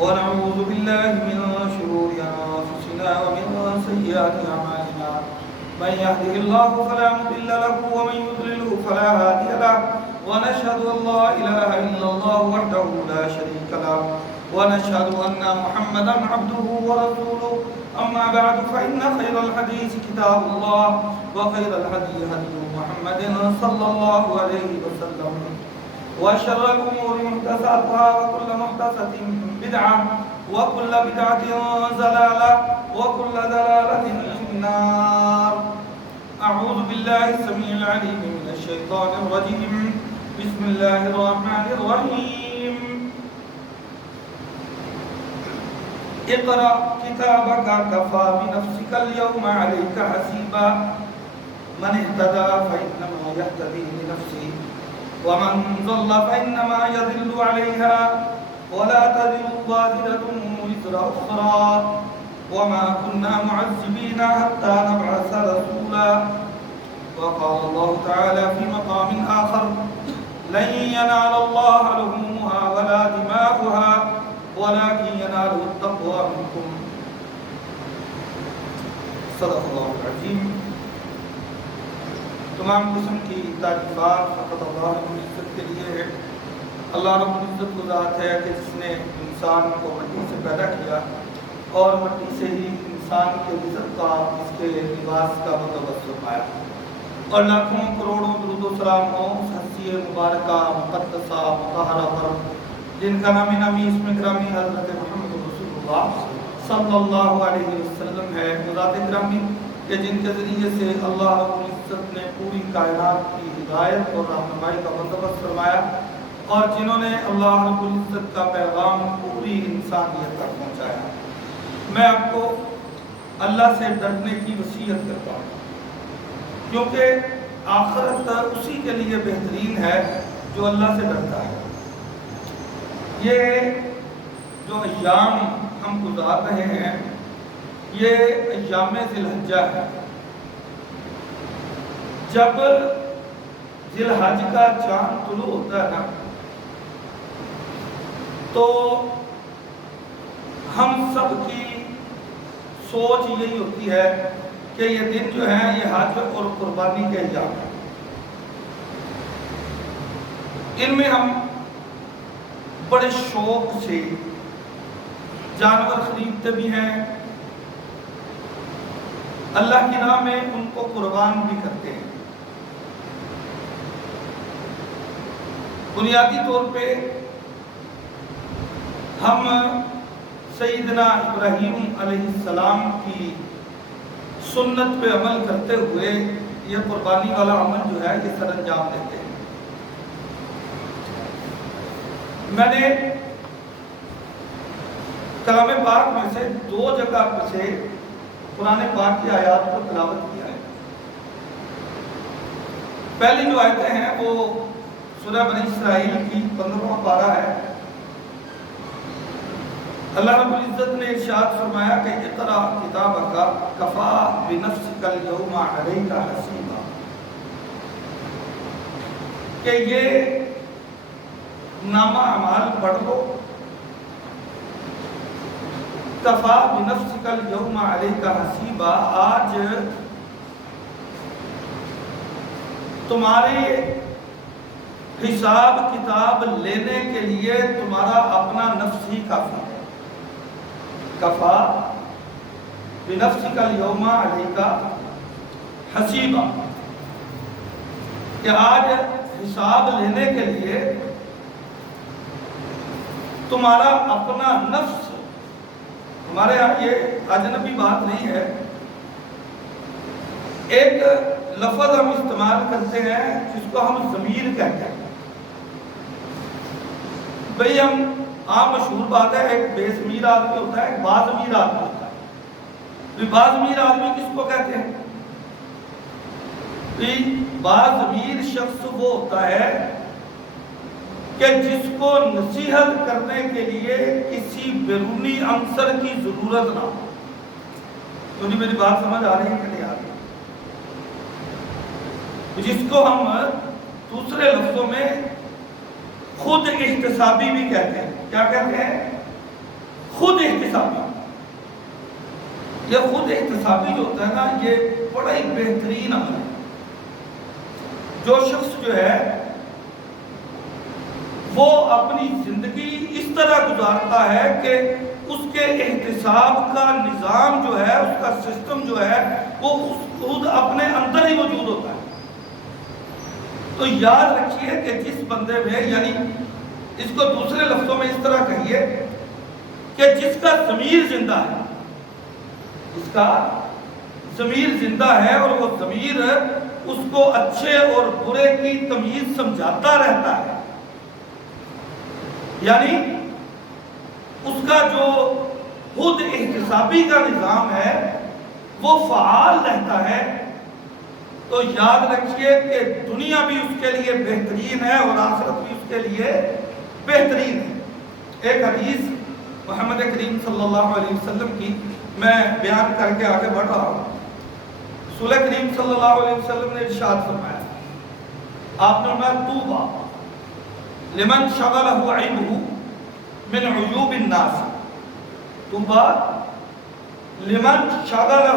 ونعوذ بالله من شرور أنفسنا ومن سيئات أعمالنا من يهده الله فلا مضل له ومن يضلله فلا هادي له ونشهد أن لا إله إلا الله وحده لا شريك له ونشهد أن محمدا عبده ورسوله أما بعد فإن خير الحديث كتاب الله وخير الهدي هدي محمد صلى الله عليه وسلم وشر الأمور محدثاتها وكل محدثة بدعة وكل بدعة ضلالة وكل ضلالة في النار. أعوذ بالله السميع العليم من الشيطان الرجيم. بسم الله الرحمن الرحيم. اقرأ كتابك كفى بنفسك اليوم عليك حسيبا من اهتدى فإنما يهتدي لنفسه ومن ضل فإنما يضل عليها ولا تزر وازرة وزر أخرى وما كنا معذبين حتى نبعث رسولا. وقال الله تعالى في مقام آخر لن ينال الله لحومها ولا دماؤها ولكن يناله التقوى منكم. صدق اللہ العظیم. تمام قسم کی تعریفات فقط اللہ رب العزت کے لیے ہے. اللہ رب العزت کو ذات ہے کہ جس نے انسان کو مٹی سے پیدا کیا اور مٹی سے ہی انسان کے عزت کا اس کے لباس کا بندوبست فرمایا. اور لاکھوں کروڑوں درود و سلام ہوں اس ہستی مبارکہ مقدسہ مطہرہ پر جن کا نام نامی اسم گرامی حضرت محمد رسول اللہ صلی اللہ علیہ وسلم ہے. ذات گرامی کہ جن کے ذریعے سے اللہ رب العزت نے پوری کائنات کی ہدایت اور رہنمائی کا بندوبست فرمایا اور جنہوں نے اللہ رب العزت کا پیغام پوری انسانیت تک پہنچایا. میں آپ کو اللہ سے ڈرنے کی وصیت کرتا ہوں کیونکہ آخرت اسی کے لیے بہترین ہے جو اللہ سے ڈرتا ہے. یہ جو ایام ہم گزار رہے ہیں یہ ایام ذی الحجہ ہے. جب ذی الحج کا چاند طلوع ہوتا ہے نا تو ہم سب کی سوچ یہی ہوتی ہے کہ یہ دن جو ہیں یہ حج اور قربانی کے ایام ہیں. ان میں ہم بڑے شوق سے جانور خریدتے بھی ہیں, اللہ کی راہ میں ان کو قربان بھی کرتے ہیں. بنیادی طور پہ ہم سیدنا ابراہیم علیہ السلام کی سنت پہ عمل کرتے ہوئے یہ قربانی والا عمل جو ہے یہ سر انجام دیتے ہیں. میں نے کلام پاک میں سے 2 جگہ سے قرآن پاک کی آیات کو تلاوت کیا ہے. پہلی جو آیتیں ہیں وہ سورہ بنی اسرائیل کی 15واں پارہ ہے. اللہ رب العزت نے ارشاد فرمایا کہ اقرأ کتابک کفی بنفسک اليوم علیک حسیبا, کہ یہ نامہ اعمال پڑھ لو. کفی بنفسک اليوم علیک حسیبا, آج تمہارے حساب کتاب لینے کے لیے تمہارا اپنا نفس ہی کافی ہے. کفی بنفسک اليوم علیک حسیبا, کہ آج حساب لینے کے لیے تمہارا اپنا نفس, ہمارے یہاں یہ اجنبی بات نہیں ہے, ایک لفظ ہم استعمال کرتے ہیں جس کو ہم ضمیر کہتے ہیں. بھئی ہم عام مشہور بات ہے, ایک بے ضمیر آدمی ہوتا ہے, ایک باضمیر آدمی ہوتا ہے. باضمیر آدمی کس کو کہتے ہیں؟ باضمیر شخص وہ ہوتا ہے کہ جس کو نصیحت کرنے کے لیے کسی بیرونی عنصر کی ضرورت نہ ہو. مجھے میری بات سمجھ آ رہی ہے کہ نہیں آ رہی؟ جس کو ہم دوسرے لفظوں میں خود احتسابی بھی کہتے ہیں. کیا کہتے ہیں؟ خود احتسابی، یہ خود احتسابی جو ہوتا ہے نا، یہ بڑا ہی بہترین عمل ہے۔ جو شخص جو ہے وہ اپنی زندگی اس طرح گزارتا ہے کہ اس کے احتساب کا نظام جو ہے، اس کا سسٹم جو ہے، وہ خود اپنے اندر ہی موجود ہوتا ہے، تو یاد رکھیے کہ جس بندے میں، یعنی اس کو دوسرے لفظوں میں اس طرح کہیے کہ جس کا ضمیر زندہ ہے، اس کا ضمیر زندہ ہے اور وہ ضمیر اس کو اچھے اور برے کی تمیز سمجھاتا رہتا ہے، یعنی اس کا جو خود احتسابی کا نظام ہے وہ فعال رہتا ہے، تو یاد رکھیے کہ دنیا بھی اس کے لیے بہترین ہے اور آخرت بھی اس کے لیے بہترین ہے۔ ایک حدیث محمد کریم صلی اللہ علیہ وسلم کی میں بیان کر کے آگے بڑھ رہا ہوں۔ رسول کریم صلی اللہ علیہ وسلم نے ارشاد فرمایا، آپ نے فرمایا طوبی لمن شغلہ عیبہ من عیوب الناس، طوبی لمن شغلہ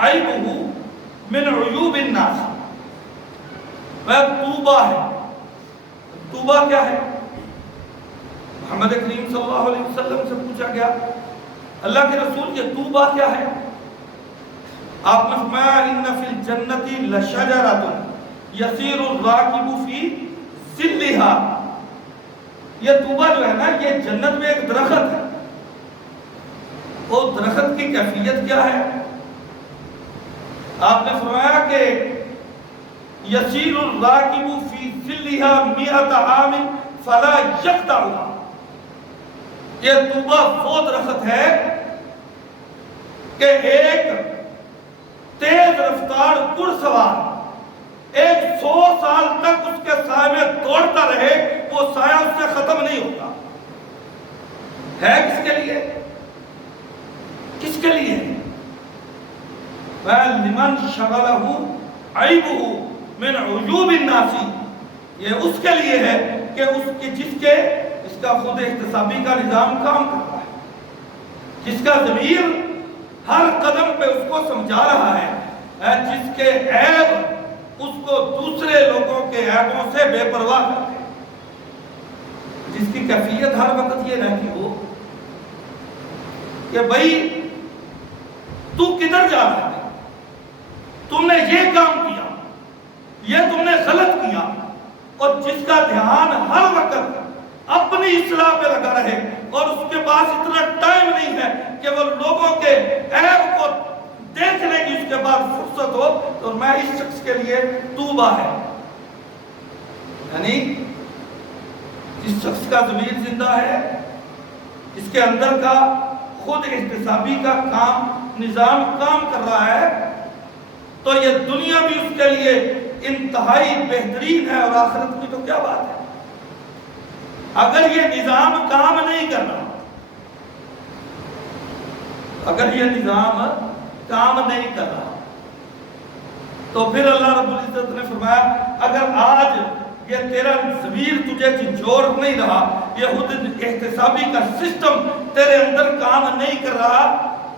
عیبہ من عیوب الناس۔ طوبی ہے، طوبی کیا ہے؟ محمد کریم صلی اللہ علیہ وسلم سے پوچھا گیا، اللہ کے رسول یہ طوبی کیا ہے؟ آپ نے فرمایا ان فی الجنت لشجرۃ یسیر الراکب فی ظلها۔ یہ طوبی جو ہے نا، یہ جنت میں ایک درخت ہے، وہ درخت کی کیفیت کیا ہے؟ آپ نے فرمایا کہ یسیر الراکب فی ظلها 100 عام فلا یقطعها۔ یہ طوبی وہ درخت ہے کہ ایک تیز رفتار گھڑ سوار 100 سال تک اس کے سائے میں دوڑتا رہے، وہ سایہ اس سے ختم نہیں ہوتا ہے۔ کس کے لیے؟ کس کے لیے؟ لمن شغلہ عیبہ من عیوب الناس، یہ اس کے لیے ہے کہ جس کے اس کا خود احتسابی کا نظام کام کرتا ہے، جس کا ضمیر ہر قدم پہ اس کو سمجھا رہا ہے، جس کے عیب اس کو دوسرے لوگوں کے عیبوں سے بے پرواہ کرتے ہیں، جس کی کیفیت ہر وقت یہ رہتی ہو کہ بھائی تو کدھر جا رہا ہے، تم نے یہ کام کیا، یہ تم نے غلط کیا، اور جس کا دھیان ہر وقت اپنی اصلاح پہ لگا رہے اور اس کے پاس اتنا ٹائم نہیں ہے کہ وہ لوگوں کے عیب کو دیکھنے کی اس کے بعد فرصت ہو، تو میں اس شخص کے لیے طوبی ہے۔ یعنی جس شخص کا ضمیر زندہ ہے، اس کے اندر کا خود احتسابی کا نظام کام کر رہا ہے، تو یہ دنیا بھی اس کے لیے انتہائی بہترین ہے اور آخرت کی تو کیا بات ہے۔ اگر یہ نظام کام نہیں کر رہا، اگر یہ نظام کام نہیں کر رہا، تو پھر اللہ رب العزت نے فرمایا اگر آج یہ تیرا ضمیر تجھے جھنجھوڑ نہیں رہا، یہ خود احتسابی کا سسٹم تیرے اندر کام نہیں کر رہا،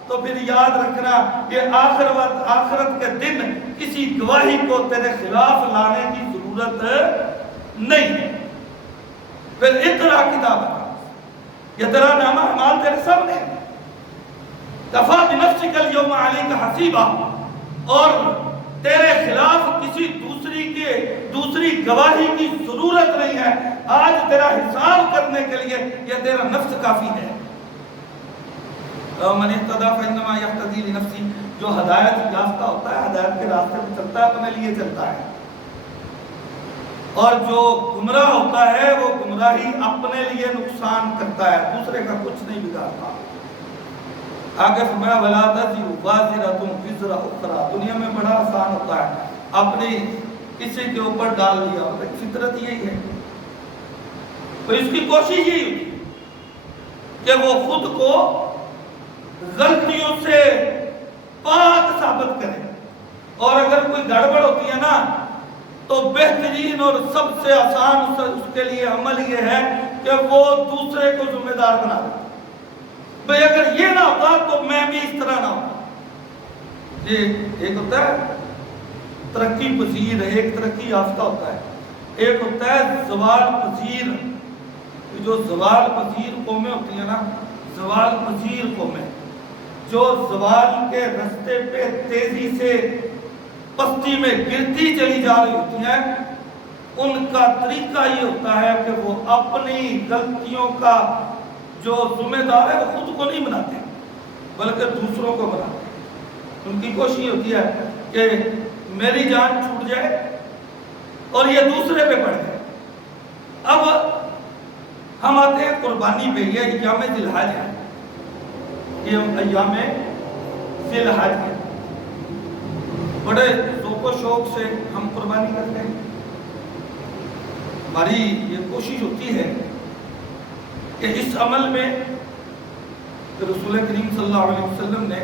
تو پھر یاد رکھنا یہ آخرت کے دن کسی گواہی کو تیرے خلاف لانے کی ضرورت نہیں ہے۔ پھر اقرا کتابک، یہ تیرا نامہ اعمال تیرے سامنے ہے، کفی بنفسک الیوم علیک حسیبا، اور تیرے خلاف کسی دوسری گواہی کی ضرورت نہیں ہے، آج تیرا حساب کرنے کے لیے یہ تیرا نفس کافی ہے۔ من اہتدی فانما یہتدی لنفسہ، جو ہدایت یافتہ ہوتا ہے ہدایت کے راستے پہ چلتا ہے، اپنے لیے چلتا ہے، اور جو گمراہ ہوتا ہے وہ گمراہی اپنے لیے نقصان کرتا ہے، دوسرے کا کچھ نہیں بگاڑتا۔ آگے فرمایا ولا تزر وازرۃ وزر اخرى، دنیا میں بڑا آسان ہوتا ہے اپنی کسی کے اوپر ڈال دیا، فطرت یہی ہے، تو اس کی کوشش یہی ہوتی کہ وہ خود کو غلطیوں سے پاک ثابت کرے، اور اگر کوئی گڑبڑ ہوتی ہے نا تو بہترین اور سب سے آسان اس کے لیے عمل یہ ہے کہ وہ دوسرے کو ذمہ دار بنا دے۔ بھئی اگر یہ نہ ہوتا تو میں بھی اس طرح نہ ہوتا۔ یہ ایک ہوتا ہے ترقی پذیر، ایک ترقی یافتہ ہوتا ہے، ایک ہوتا ہے زوال پذیر۔ جو زوال پذیر قومیں ہوتی ہیں نا، زوال پذیر قومیں جو زوال کے رستے پہ تیزی سے پستی میں گرتی چلی جا رہی ہوتی ہیں، ان کا طریقہ یہ ہوتا ہے کہ وہ اپنی غلطیوں کا جو ذمہ دار ہے وہ خود کو نہیں بناتے بلکہ دوسروں کو بناتے ہیں۔ ان کی کوشش یہ ہوتی ہے کہ میری جان چھوٹ جائے اور یہ دوسرے پہ پڑ جائے۔ اب ہم آتے ہیں قربانی پہ، یہ ایام ذی الحج ہے، یہ ایام ذی الحج ہے، بڑے ذوق و شوق سے ہم قربانی کرتے ہیں۔ ہماری یہ کوشش ہوتی ہے کہ اس عمل میں رسول کریم صلی اللہ علیہ وسلم نے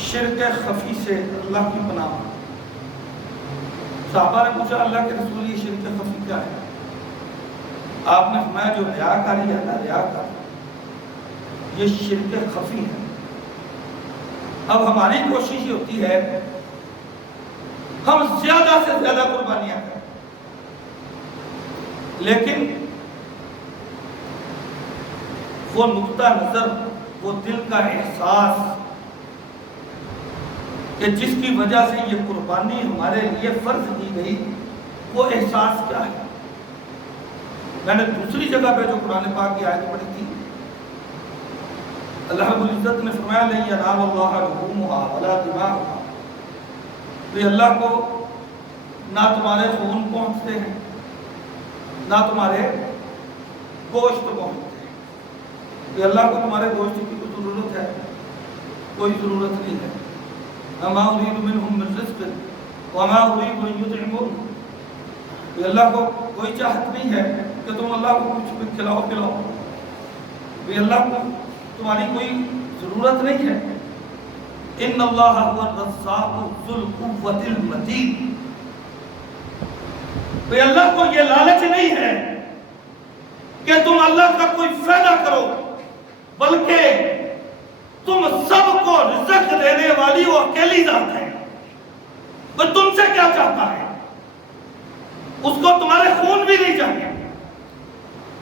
شرک خفی سے اللہ کی پناہ مانگی۔ صحابہ نے پوچھا اللہ کے رسول یہ شرک خفی کیا ہے؟ آپ نے فرمایا جو ریاکاری ہے نا، ریاکاری یہ شرک خفی ہے۔ اب ہماری کوشش یہ ہوتی ہے ہم زیادہ سے زیادہ قربانیاں کریں، لیکن وہ نقطہ نظر، وہ دل کا احساس کہ جس کی وجہ سے یہ قربانی ہمارے لیے فرض کی گئی، وہ احساس کیا ہے؟ میں نے دوسری جگہ پہ جو قرآن پاک کی آیت پڑھی تھی، اللہ رب العزت نے فرمایا لَن يَنَالَ اللَّهَ لُحُومُهَا وَلَا دِمَاؤُهَا، تو اللہ کو نہ تمہارے خون پہنچتے ہیں نہ تمہارے گوشت پہنچتے ہیں۔ کہ اللہ کو تمہارے گوشت کی کوئی ضرورت ہے؟ کوئی ضرورت نہیں ہے۔ وَمَا أُرِيدُ مِنْهُمْ مِنْ رِزْقٍ وَمَا أُرِيدُ أَن يُطْعِمُونِ، کہ اللہ کو کوئی چاہت نہیں ہے کہ تم اللہ کو کچھ بھی کھلاؤ پلاؤ، کہ اللہ کو تمہاری کوئی ضرورت نہیں ہے۔ إِنَّ اللَّهَ هُوَ الرَّزَّاقُ ذُو الْقُوَّةِ الْمَتِينُ، کہ اللہ کو یہ لالچ نہیں ہے کہ تم اللہ کا کوئی فائدہ کرو، بلکہ تم سب کو رزق دینے والی وہ اکیلی ذات ہے۔ وہ تم سے کیا چاہتا ہے؟ اس کو تمہارے خون بھی نہیں چاہیے،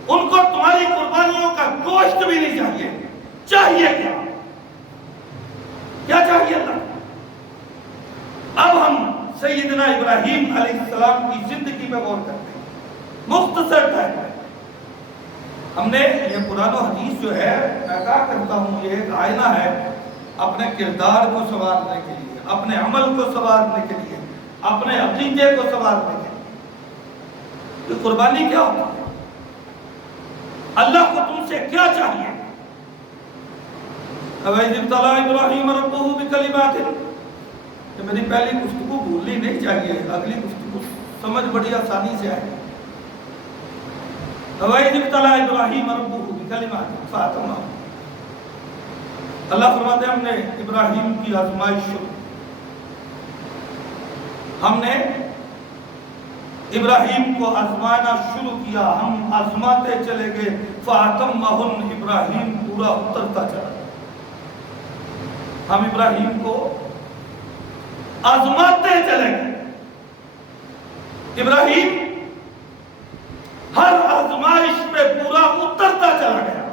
ان کو تمہاری قربانیوں کا گوشت بھی نہیں چاہیے۔ چاہیے کیا؟ کیا چاہیے اللہ؟ اب ہم سیدنا ابراہیم علیہ السلام کی زندگی میں غور کرتے ہیں، مختصر ٹائم ہے۔ ہم نے یہ قرآن و حدیث جو ہے، میں کہا کرتا ہوں، یہ ایک آئینہ ہے اپنے کردار کو سنوارنے کے لیے، اپنے عمل کو سنوارنے کے لیے، اپنے عقیدے کو سنوارنے کے لیے۔ یہ قربانی کیا ہوتا ہے؟ اللہ کو تم سے کیا چاہیے؟ وَإِذِ ابْتَلَىٰ إِبْرَاهِيمَ رَبُّهُ بِكَلِمَاتٍ، کہ میری پہلی گفتگو بھولنی نہیں چاہیے، اگلی گفتگو سمجھ بڑی آسانی سے آئے۔ وَإِذِ ابْتَلَىٰ إِبْرَاهِيمَ رَبُّهُ بِكَلِمَاتٍ فَأَتَمَّهُنَّ، اللہ فرماتے ہیں ہم نے ابراہیم کی آزمائش شروع، ہم نے ابراہیم کو آزمانا شروع کیا، ہم آزماتے چلے گئے۔ فَأَتَمَّهُنَّ، ابراہیم پورا اترتا چلا، ہم ابراہیم کو آزماتے چلے گئے۔ ابراہیم ہر آزمائش پہ پورا اترتا چلا گیا۔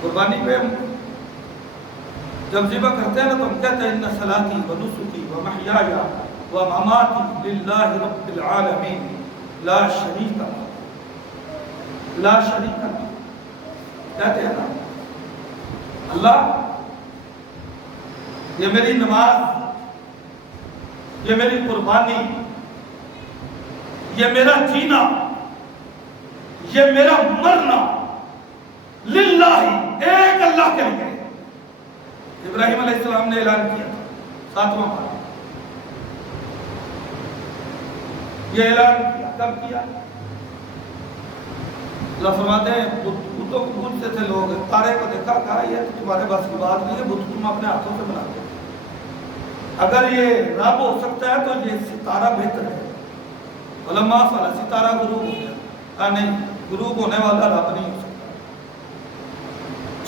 قربانی پہ جب ذبح کرتے ہیں نا تو ہم کہتے ہیں ان صلاتی و نسکی و محیای و مماتی للہ رب العالمین لا شریک لہ، لا شریک لہ، کہتے ہیں نا اللہ یہ میری نماز، یہ میری قربانی، یہ میرا جینا، یہ میرا مرنا للہ، ایک اللہ کے لیے۔ ابراہیم علیہ السلام نے اعلان کیا تھا 7واں پارہ، یہ اعلان کیا، کب کیا؟ اللہ فرماتے ہیں بتوں کو پوچھتے تھے لوگ، تارے کو دیکھا، کہا یہ تو تمہارے بس کی بات نہیں ہے، بت تم اپنے ہاتھوں سے بناتے ہو، اگر یہ رب ہو سکتا ہے تو یہ ستارہ بہتر ہے۔ علماء فعلا ستارہ غروب ہو گیا، کہا نہیں، غروب ہونے والا رب نہیں ہو سکتا،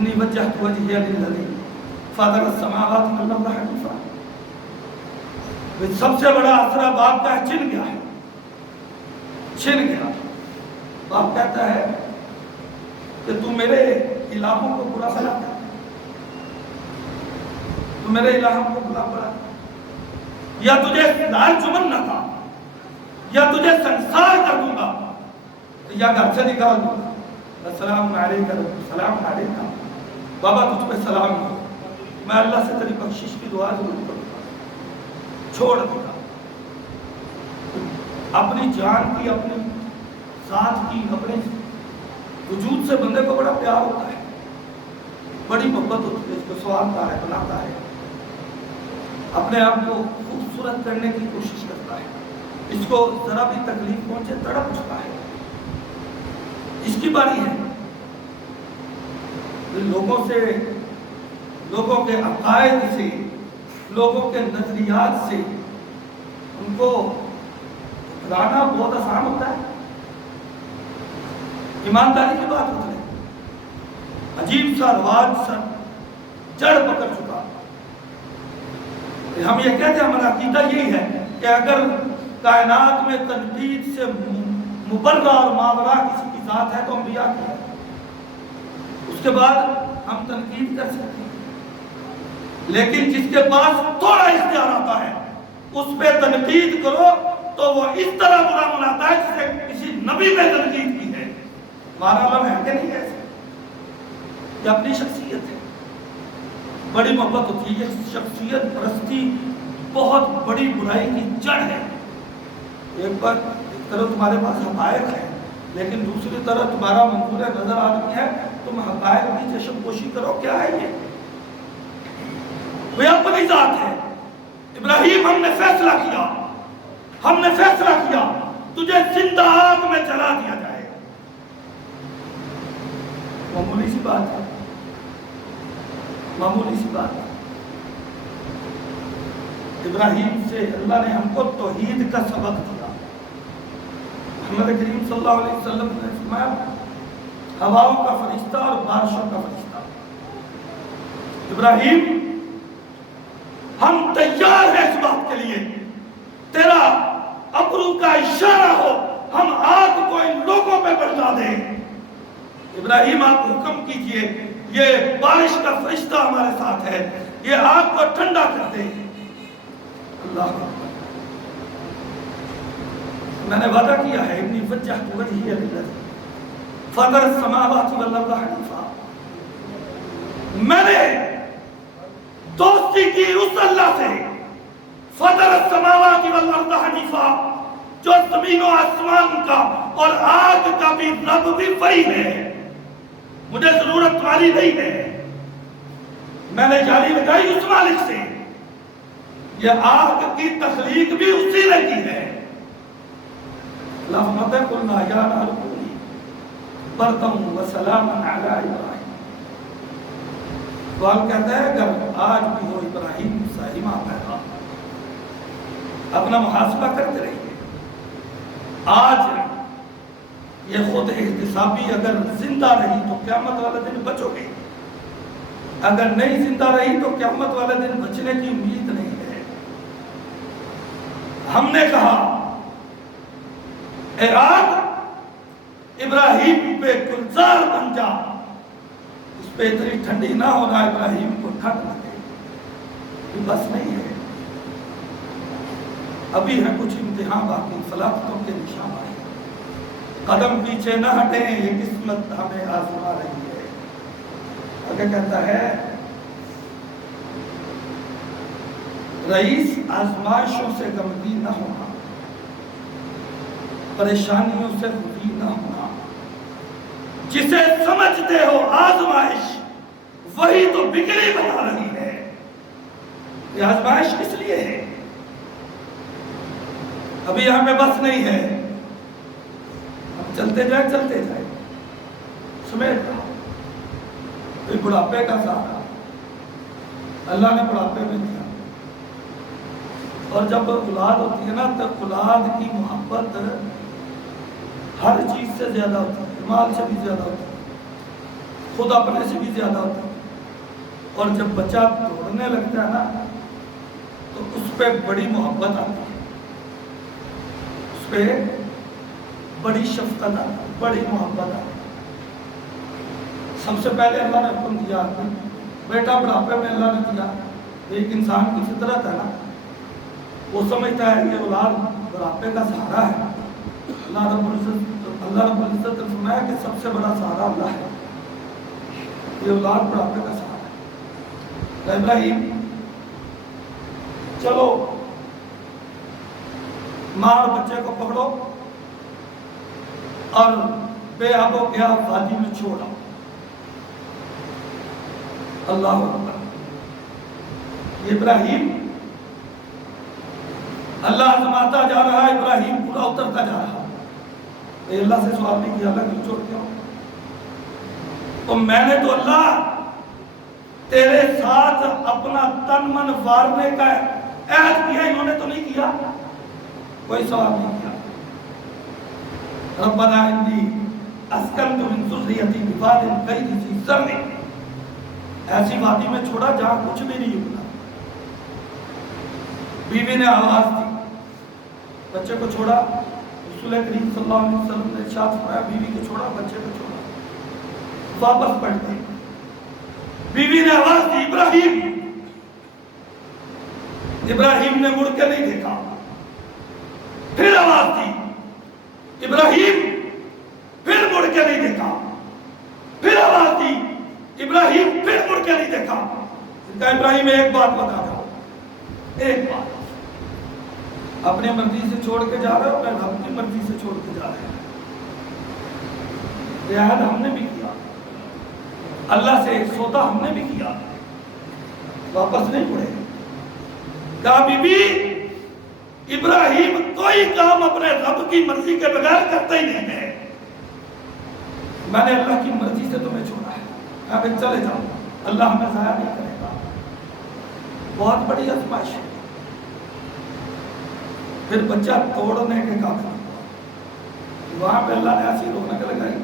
انی وجہت وجہی للذی فاطر السماوات والارض حنیفا. سب سے بڑا اثر باپ کا ہے، چھن گیا ہے، چھن گیا. باپ کہتا ہے کہ تو میرے الہوں کو برا بناتا ہے، تو میرے الہوں کو برا بناتا ہے، یا تجھے لال چمن نہ تھا، یا تجھے سنسار کر دوں گا، یا گھر سے نکال دوں گا. السلام علیکم، السلام علیکم، بابا تجھ پہ سلام ہو، میں اللہ سے تیری بخشش کی دعا ضرور کروں گا. چھوڑ دیا اپنی جان کی، اپنی ذات کی، اپنے وجود سے بندے کو بڑا پیار ہوتا ہے، بڑی محبت ہوتی ہے، اس کو سوارتا ہے، بناتا ہے، اپنے آپ کو خوبصورت کرنے کی کوشش کرتا ہے، اس کو ذرا بھی تکلیف پہنچے تڑپ اٹھتا ہے. اس کی باری ہے لوگوں سے، لوگوں کے عقائد سے، لوگوں کے نظریات سے ان کو لانا بہت آسان ہوتا ہے. ایمانداری کی بات ہوتی ہے، عجیب سا رواج سا جڑ پکڑ چکا. ہم یہ کہتے ہیں، ہمارا عقیدہ یہی ہے کہ اگر کائنات میں تنقید سے مبرہ اور ماورا کسی کی ذات ہے تو انبیاء کی ہے، اس کے بعد ہم تنقید کر سکتے ہیں. لیکن جس کے پاس تھوڑا اختیار آتا ہے اس پہ تنقید کرو تو وہ اس طرح برا مناتا ہے جسے کسی نبی پہ تنقید کی ہے. ہمارا علم ہے کہ نہیں ایسے؟ یہ اپنی شخصیت ہے، بڑی محبت ہوتی ہے. یہ شخصیت پرستی بہت بڑی برائی کی جڑ ہے. ایک طرف تمہارے پاس حقائق ہے، لیکن دوسری طرف تمہارا منظور نظر آدمی ہے، تم حقائق کی چشم پوشی کرو. کیا ہے یہ؟ وہ اپنی ذات ہے. ابراہیم ہم نے فیصلہ کیا، ہم نے فیصلہ کیا تجھے زندہ آگ میں جلا دیا جائے. معمولی سی بات ہے، معمولی سی بات ہے. ابراہیم سے اللہ نے ہم کو توحید کا سبق دیا. محمد کریم صلی اللہ علیہ وسلم نے فرمایا ہواؤں کا فرشتہ اور بارشوں کا فرشتہ. ابراہیم ہم تیار ہیں اس بات کے لیے، تیرا ابرو کا اشارہ ہو ہم آگ کو ان لوگوں پہ برسا دیں. ابراہیم آپ حکم کیجئے، یہ بارش کا فرشتہ ہمارے ساتھ ہے، یہ آگ کو ٹھنڈا کر دے. اللہ میں نے وعدہ کیا ہے، انی وجہت وجہی للذی فاطر السماوات والارض حنیفا. میں نے دوستی کی اس اللہ سے، فاطر السماوات والارض حنیفا، جو زمین و آسمان کا اور آگ کا بھی رب بھی وہی ہے. مجھے ضرورت تمہاری نہیں ہے. میں نے جاری لگائی اس مالک سے، یہ آگ کی تخلیق بھی اسی نے کی ہے. لفظ قلنا یا نار کونی بردا وسلاما علی ابراہیم. سوال کہتا ہے اگر آج بھی ہو ابراہیم سا ایمان پیدا، اپنا محاسبہ کرتے رہیے. آج یہ خود احتسابی اگر زندہ رہی تو قیامت والے دن بچو گے، اگر نہیں زندہ رہی تو قیامت والے دن بچنے کی امید نہیں ہے. ہم نے کہا اے آگ ابراہیم پہ گلزار بن جا، اس پہ اتنی ٹھنڈی نہ ہونا ابراہیم کو ٹھنڈ لگے. بس نہیں ہے، ابھی ہے کچھ امتحان باقی، فلافتوں کے نشان آئے. قدم پیچھے نہ ہٹیں، یہ قسمت ہمیں آزما رہی ہے. آگے کہتا ہے رئیس آزمائشوں سے غمگین نہ ہونا، پریشانیوں سے خودی نہ ہونا. جسے سمجھتے ہو آزمائش وہی تو بگڑی بنا رہی ہے. یہ آزمائش کس لیے ہے؟ ابھی یہاں پہ بس نہیں ہے، ہم چلتے جائیں سمیٹ رہا. کوئی بڑھاپے کا سہارا اللہ نے بڑھاپے میں دیا. اور جب اولاد ہوتی ہے نا تو اولاد کی محبت ہر چیز سے زیادہ ہوتی ہے، مال سے بھی زیادہ ہوتی ہے. خود اپنے سے بھی زیادہ ہوتا ہے، اور جب بچہ دوڑنے لگتا ہے نا تو اس پہ بڑی محبت آتی ہے، اس پہ بڑی شفقت آتی ہے، بڑی محبت آتی ہے۔ سب سے پہلے اللہ نے حکم دیا بیٹا بڑھاپے میں اللہ نے دیا، ایک انسان کی فطرت ہے نا، وہ سمجھتا ہے کہ اولاد بڑھاپے کا سہارا ہے۔ اللہ رب العزت نے فرمایا کہ سب سے بڑا سہارا اللہ ہے، یہ اولاد بڑھاپے کا سہارا ہے۔ ابراہیم چلو ماں اور بچے کو پکڑو اور بے آب و گیا وادی میں چھوڑا۔ اللہ اکبر، ابراہیم اللہ آزماتا جا رہا ہے، ابراہیم پورا اترتا جا رہا ہے۔ اللہ سے سوال نہیں کیا اللہ کیوں چھوڑ کے آؤ؟ تو میں نے تو اللہ تیرے ساتھ اپنا تن من وارنے کا عہد کیا، انہوں نے تو نہیں کیا، کوئی سوال نہیں کیا۔ ربنا انی اسکنت من ذریتی بواد غیر ذی زرع، ایسی وادی میں چھوڑا جہاں کچھ بھی نہیں اگنا۔ بیوی نے آواز دی، بچے کو چھوڑا، رسول کریم صلی اللہ علیہ وسلم نے ارشاد فرمایا بیوی کو چھوڑا، بچے کو چھوڑا، واپس پلٹ گئی۔ بیوی نے آواز دی ابراہیم، ابراہیم نے مڑ کے نہیں دیکھا، پھر آواز دی ابراہیم، پھر مڑ کے نہیں دیکھا، پھر آواز دی ابراہیم، پھر مڑ کے نہیں دیکھا۔ کہا ابراہیم ایک بات بتا دو، ایک بات، اپنی مرضی سے چھوڑ کے جا رہے ہو یا رب کی مرضی سے چھوڑ کے جا رہے ہیں؟ عہد ہم نے بھی کیا، اللہ سے ایک سودا ہم نے بھی کیا، واپس نہیں مڑے۔ کہا بی بی ابراہیم کوئی کام اپنے رب کی مرضی کے بغیر کرتا ہی نہیں ہے، میں نے اللہ کی مرضی سے تمہیں چھوڑا ہے، کہا کہ چلے جاؤ، اللہ ہمیں ضائع نہیں کرے گا۔ بہت بڑی آزمائش ہے۔ پھر بچہ توڑنے کے قابل، وہاں پہ اللہ نے ایسی رونق لگائی،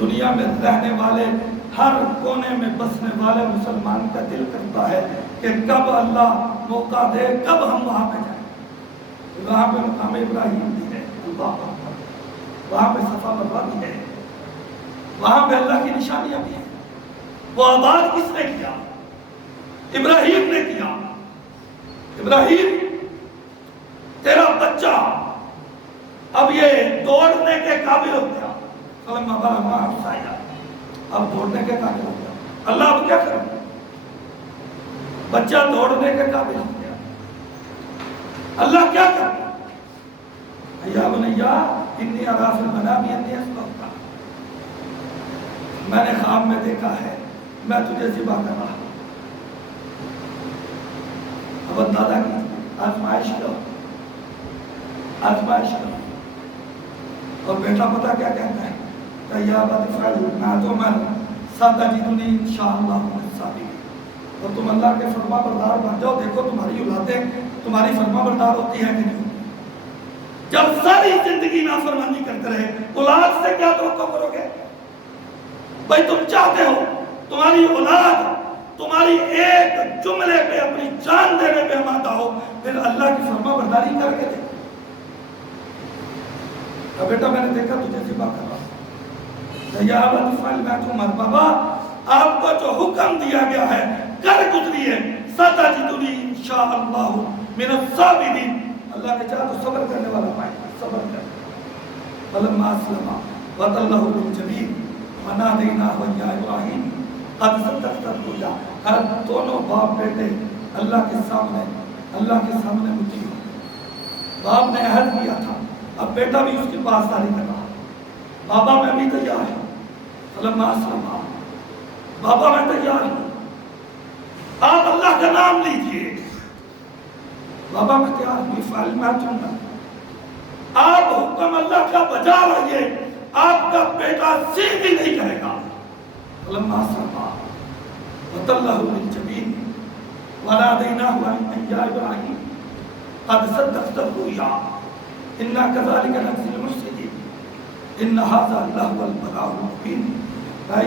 دنیا میں رہنے والے ہر کونے میں بسنے والے مسلمان کا دل کرتا ہے کہ کب اللہ موقع دے، کب ہم وہاں پہ جائیں۔ وہاں پہ مقام ابراہیم بھی ہے، اللہ اکبر، وہاں پہ صفا مروا بھی ہے، وہاں پہ اللہ کی نشانیاں بھی ہیں۔ وہ آباد کس نے کیا؟ ابراہیم نے کیا۔ ابراہیم تیرا بچہ اب یہ دوڑنے کے قابل ہو گیا، اب دوڑنے کے قابل ہو گیا، اللہ اب کیا کرے؟ بچہ دوڑنے کے قابل ہو گیا، اللہ کیا کرے؟ یا بنیا انی اری فی المنام انی اذبحک، میں نے خواب میں دیکھا ہے میں تجھے ذبح کر رہا ہوں۔ اب اندازہ کی آزمائش کرو، آزمائش کرو۔ اور بیٹا پتہ کیا کہتا ہے؟ کہ یا بطفعل ما تؤمر ستجدنی انشاءاللہ من الصابرین، اور تم اللہ کے فرما بردار بن جاؤ، دیکھو تمہاری اولادیں تمہاری فرما بردار ہوتی ہے کہ نہیں؟ جب ساری زندگی نافرمانی کرتے رہے، اولاد سے کیا توقع کرو گے؟ بھائی تم چاہتے ہو تمہاری اولاد تمہاری ایک جملے پہ اپنی جان دینے پہ آمادہ ہو، پھر اللہ کی فرما برداری کر کے دیکھو۔ بیٹا میں نے دیکھا تجھے ذبح کر رہا ہوں، یا بطفعل ما تؤمر، بابا آپ کو جو حکم دیا گیا ہے کر گزریے، ستجدنی انشاءاللہ من الصابرین، اللہ نے چاہا تو صبر کرنے والا پائے، صبر کر۔ فلما اسلما وتلہ للجبین ونادیناہ یا ابراہیم قد صدقت الرؤیا، ہر دونوں باپ بیٹے اللہ کے سامنے مٹی ہو۔ باپ نے عہد کیا تھا، اب بیٹا بھی اس کی پاسداری کر رہا، بابا میں بھی تیار ہوں، فلما اسلما، بابا میں تیار ہوں، آپ اللہ کا نام لیجئے، بابا میں تیار ہوں، افعل ما تؤمر، آپ حکم اللہ کا بجا رہیے، آپ کا بیٹا سیر بھی نہیں کرے گا۔ فلما اسلما وتلہ للجبین ونادیناہ یا ابراہیم قد صدقت الرؤیا انا كذلك نجزي المحسنين ان هذا لهو البلاء المبين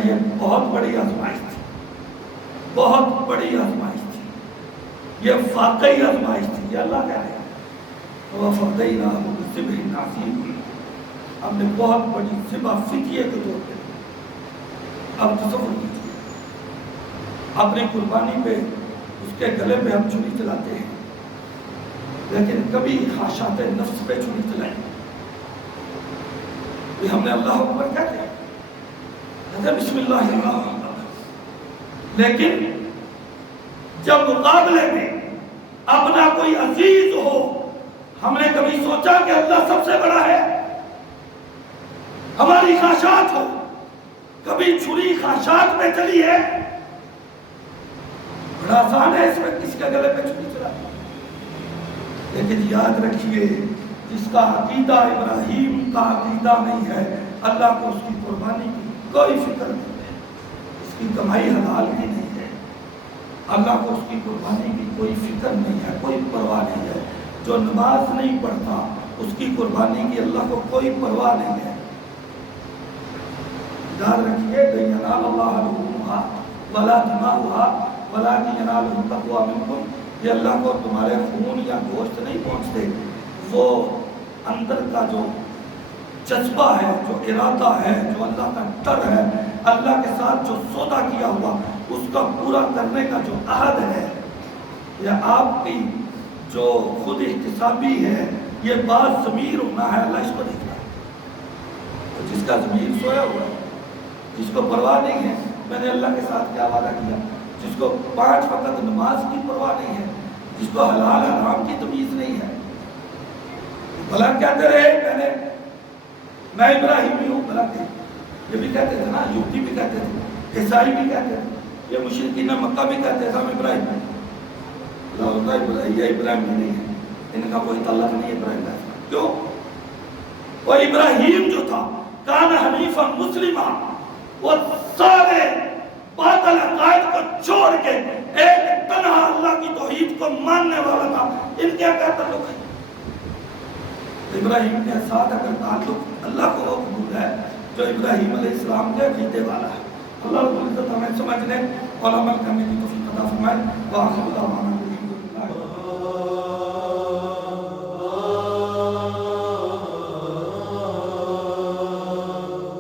یہ بہت بڑی آزمائش تھی، بہت بڑی آزمائش تھی، یہ واقعی آزمائش تھی۔ یہ اللہ کہہ رہے ہیں وَفَدَيْنَاهُ بِذِبْحٍ عَظِيمٍ، ہم نے بہت بڑی ذبح فدیے کے طور پہ۔ اب تصور کیجیے اپنی قربانی پہ اس کے گلے پہ ہم چھری چلاتے ہیں، لیکن کبھی خواہشات نفس پہ چھری چلائیں یہ ہم نے اللہ اکبر کہتے ہیں، بسم اللہ الرحمن الرحیم، لیکن جب مقابلے میں اپنا کوئی عزیز ہو، ہم نے کبھی سوچا کہ اللہ سب سے بڑا ہے؟ ہماری خواہشات ہو، کبھی چھری خواہشات میں چلی ہے؟ بڑا آسان ہے اس میں کس کے گلے پہ چھری چلا، لیکن یاد رکھیے جس کا عقیدہ ابراہیم کا عقیدہ نہیں ہے، اللہ کو اس کی قربانی کی کوئی فکر نہیں ہے، اس کی کمائی حلال کی نہیں ہے، اللہ کو اس کی قربانی کی کوئی فکر نہیں ہے، کوئی پرواہ نہیں ہے۔ جو نماز نہیں پڑھتا اس کی قربانی کی اللہ کو کوئی پرواہ نہیں ہے۔ یاد رکھیے لَن يَنَالَ اللَّهَ لُحُومُهَا وَلَا دِمَاؤُهَا وَلَٰكِن يَنَالُهُ التَّقْوَىٰ مِنكُمْ، یہ اللہ کو تمہارے خون یا گوشت نہیں پہنچتے، وہ اندر کا جو جذبہ ہے، جو ارادہ ہے، جو اللہ کا ڈر ہے، اللہ کے ساتھ جو سودا کیا ہوا اس کا پورا کرنے کا جو عہد ہے، یا آپ کی جو خود احتسابی ہے، یہ بات ضمیر ہونا ہے، اللہ اس کو دیکھ رہا ہے۔ جس کا ضمیر سویا ہوا ہے، جس کو پرواہ نہیں ہے میں نے اللہ کے ساتھ کیا وعدہ کیا، جس کو 5 وقت نماز کی پرواہ نہیں ہے، جس کو حلال حرام کی تمیز نہیں ہے، بھلا کہتے رہے میں ابراہیمی ہوں، بھلا یہ بھی کہتے تھے نا، یہودی بھی کہتے تھے، عیسائی بھی کہتے تھے، یہ مشرکین مکہ بھی کہتے تھے ہم ابراہیم ہیں۔ یہ ابراہیم نہیں ہے، ان کا کوئی تعلق نہیں ہے ابراہیم کا۔ کیوں؟ وہ ابراہیم جو تھا کان حنیفا مسلمہ، وہ سارے باطل عقائد کو چھوڑ کے ایک تنہا اللہ کی توحید کو ماننے والا تھا۔ ان کیا تعلق ہے؟ ابراہیم کے ساتھ اگر تعلق اللہ کو قبول ہے جو ابراہیم علیہ السلام کے عقیدے والا ہے۔ اللہ رب العزت ہمیں سمجھنے اور عمل کرنے کی توفیق عطا فرمائے۔ وآخر دعوانا